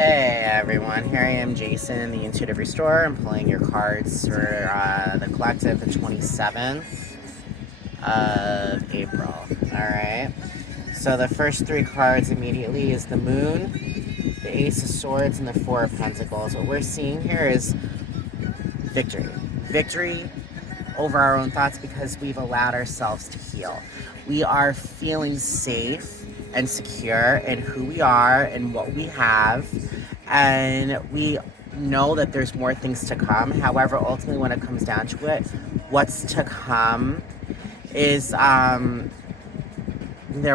Hey everyone, here I am, Jason, the Intuitive Restorer. I'm pulling your cards for the collective, the 27th of April. Alright, so the first three cards immediately is the Moon, the Ace of Swords, and the Four of Pentacles. What we're seeing here is victory. Victory over our own thoughts because we've allowed ourselves to heal. We are feeling safe and secure in who we are and what we have, and we know that there's more things to come. However, ultimately, when it comes down to it, what's to come is there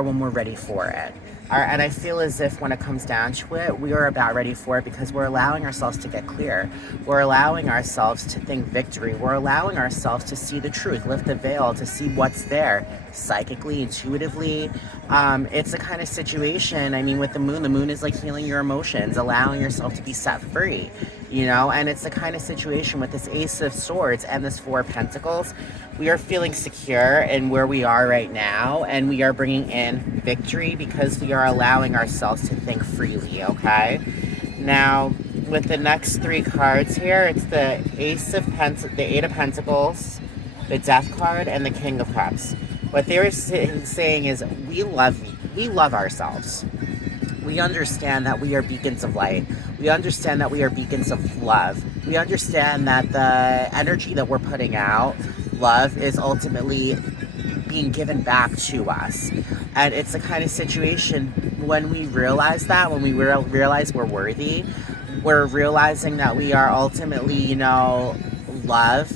when we're ready for it. And I feel as if when it comes down to it, we are about ready for it because we're allowing ourselves to get clear. We're allowing ourselves to think victory. We're allowing ourselves to see the truth, lift the veil, to see what's there psychically, intuitively. It's a kind of situation, I mean, with the moon is like healing your emotions, allowing yourself to be set free, you know? And it's the kind of situation with this Ace of Swords and this Four of Pentacles. We are feeling secure in where we are right now, and we are bringing in victory because we are allowing ourselves to think freely, okay? Now, with the next three cards here, it's the the Eight of Pentacles, the Death card, and the King of Cups. What they're saying is we love ourselves. We understand that we are beacons of light. We understand that we are beacons of love. We understand that the energy that we're putting out, love, is ultimately being given back to us. And it's the kind of situation when we realize that, when we realize we're worthy, we're realizing that we are ultimately, love.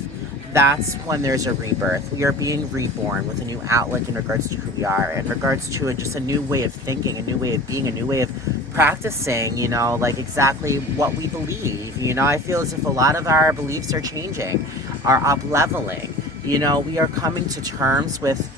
That's when there's a rebirth. We are being reborn with a new outlook in regards to who we are, in regards to just a new way of thinking, a new way of being, a new way of practicing, like exactly what we believe. I feel as if a lot of our beliefs are changing, are up-leveling. We are coming to terms with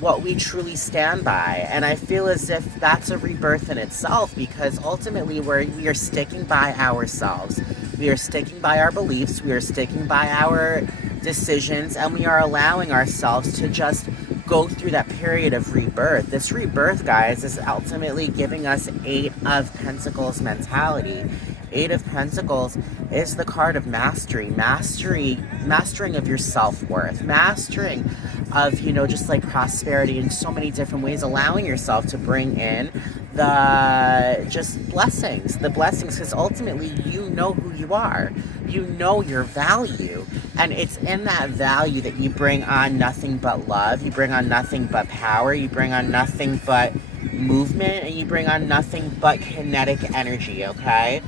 what we truly stand by. And I feel as if that's a rebirth in itself because ultimately we are sticking by ourselves. We are sticking by our beliefs. We are sticking by our decisions, and we are allowing ourselves to just go through that period of rebirth. This rebirth, guys, is ultimately giving us Eight of Pentacles mentality. Eight of Pentacles is the card of mastery, mastering of your self-worth, mastering of, just like prosperity in so many different ways, allowing yourself to bring in the the blessings, because ultimately you know who you are, you know your value, and it's in that value that you bring on nothing but love, you bring on nothing but power, you bring on nothing but movement, and you bring on nothing but kinetic energy, okay?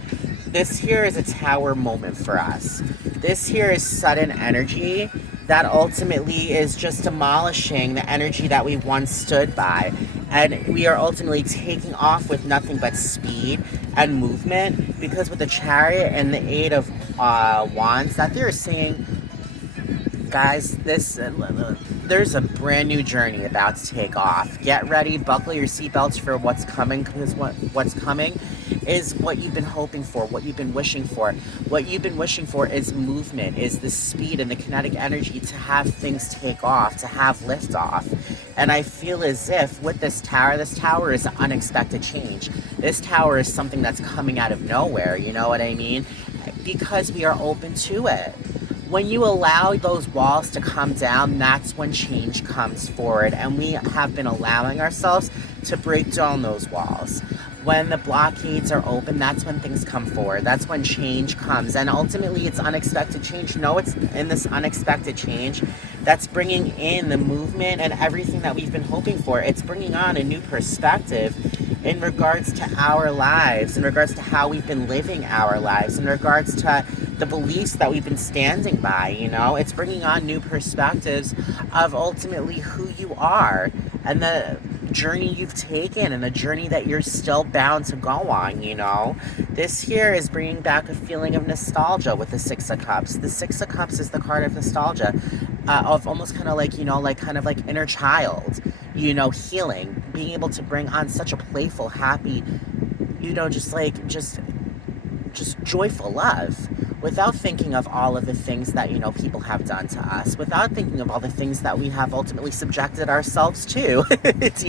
This here is a tower moment for us. This here is sudden energy that ultimately is just demolishing the energy that we once stood by. And we are ultimately taking off with nothing but speed and movement, because with the Chariot and the Eight of Wands, that they're saying, guys, there's a brand new journey about to take off. Get ready, buckle your seatbelts for what's coming, because what's coming is what you've been hoping for, what you've been wishing for. What you've been wishing for is movement, is the speed and the kinetic energy to have things take off, to have liftoff. And I feel as if with this tower is an unexpected change. This tower is something that's coming out of nowhere, you know what I mean? Because we are open to it. When you allow those walls to come down, that's when change comes forward. And we have been allowing ourselves to break down those walls. When the blockades are open, that's when things come forward. That's when change comes. And ultimately, it's unexpected change. No, it's in this unexpected change that's bringing in the movement and everything that we've been hoping for. It's bringing on a new perspective in regards to our lives, in regards to how we've been living our lives, in regards to the beliefs that we've been standing by, It's bringing on new perspectives of ultimately who you are and the journey you've taken and the journey that you're still bound to go on, This here is bringing back a feeling of nostalgia with the Six of Cups. The Six of Cups is the card of nostalgia, of almost kind of like, like inner child, healing, being able to bring on such a playful, happy, just joyful love, without thinking of all of the things that, people have done to us, without thinking of all the things that we have ultimately subjected ourselves to. It's,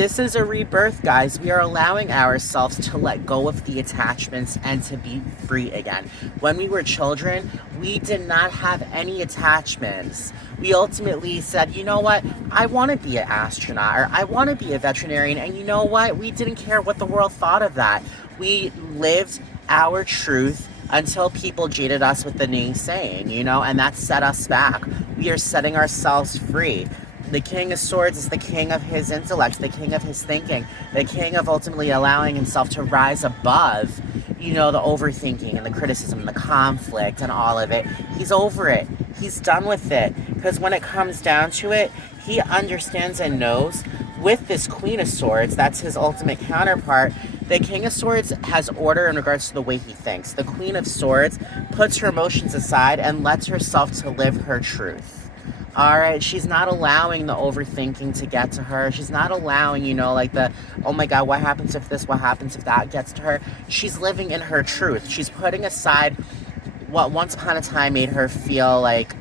This is a rebirth, guys. We are allowing ourselves to let go of the attachments and to be free again. When we were children, we did not have any attachments. We ultimately said, you know what, I want to be an astronaut, or I want to be a veterinarian, and you know what, we didn't care what the world thought of that. We lived our truth until people jaded us with the naysaying, you know, and that set us back. We are setting ourselves free. The King of Swords is the king of his intellect, the king of his thinking, the king of ultimately allowing himself to rise above, you know, the overthinking and the criticism and the conflict and all of it. He's over it. He's done with it. Because when it comes down to it, he understands and knows with this Queen of Swords, that's his ultimate counterpart. The King of Swords has order in regards to the way he thinks. The Queen of Swords puts her emotions aside and lets herself to live her truth. All right, she's not allowing the overthinking to get to her. She's not allowing, you know, like the, oh my God, what happens if this, what happens if that gets to her? She's living in her truth. She's putting aside what once upon a time made her feel like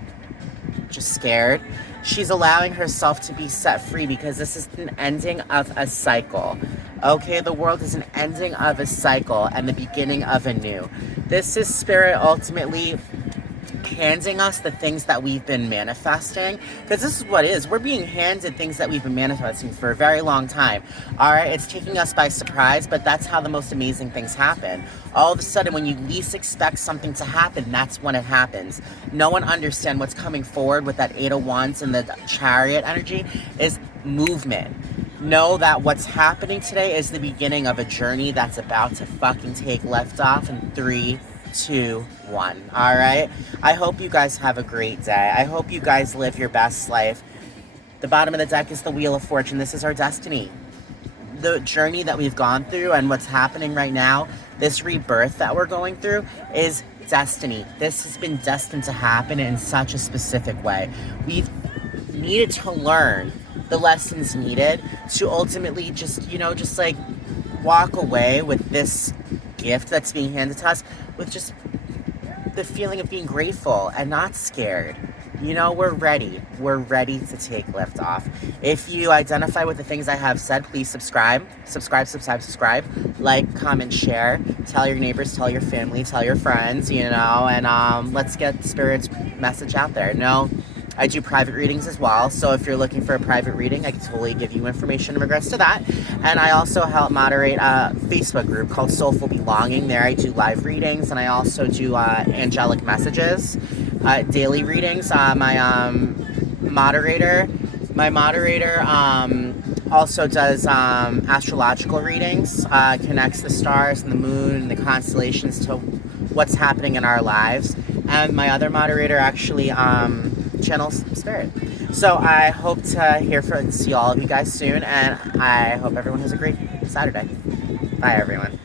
just scared. She's allowing herself to be set free because this is an ending of a cycle. Okay, the world is an ending of a cycle and the beginning of a new. This is Spirit ultimately handing us the things that we've been manifesting, because this is what it is. We're being handed things that we've been manifesting for a very long time. All right, it's taking us by surprise, but that's how the most amazing things happen. All of a sudden, when you least expect something to happen, that's when it happens. No one understands what's coming forward with that Eight of Wands and the Chariot energy is movement. Know that what's happening today is the beginning of a journey that's about to fucking take left off in 3, 2, 1. All right, I hope you guys have a great day. I hope you guys live your best life. The bottom of the deck is the Wheel of Fortune. This is our destiny. The journey that we've gone through and what's happening right now, this rebirth that we're going through, is destiny. This has been destined to happen in such a specific way. We've needed to learn the lessons needed to ultimately just, you know, just like walk away with this gift that's being handed to us with just the feeling of being grateful and not scared. You know, we're ready. We're ready to take lift off. If you identify with the things I have said, please subscribe. Like, comment, share. Tell your neighbors, tell your family, tell your friends, you know, and let's get Spirit's message out there. No, I do private readings as well, so if you're looking for a private reading, I can totally give you information in regards to that. And I also help moderate a Facebook group called Soulful Belonging. There I do live readings, and I also do angelic messages, daily readings. My moderator also does astrological readings, connects the stars and the moon and the constellations to what's happening in our lives. And my other moderator actually channels Spirit. So I hope to see all of you guys soon, and I hope everyone has a great Saturday. Bye, everyone.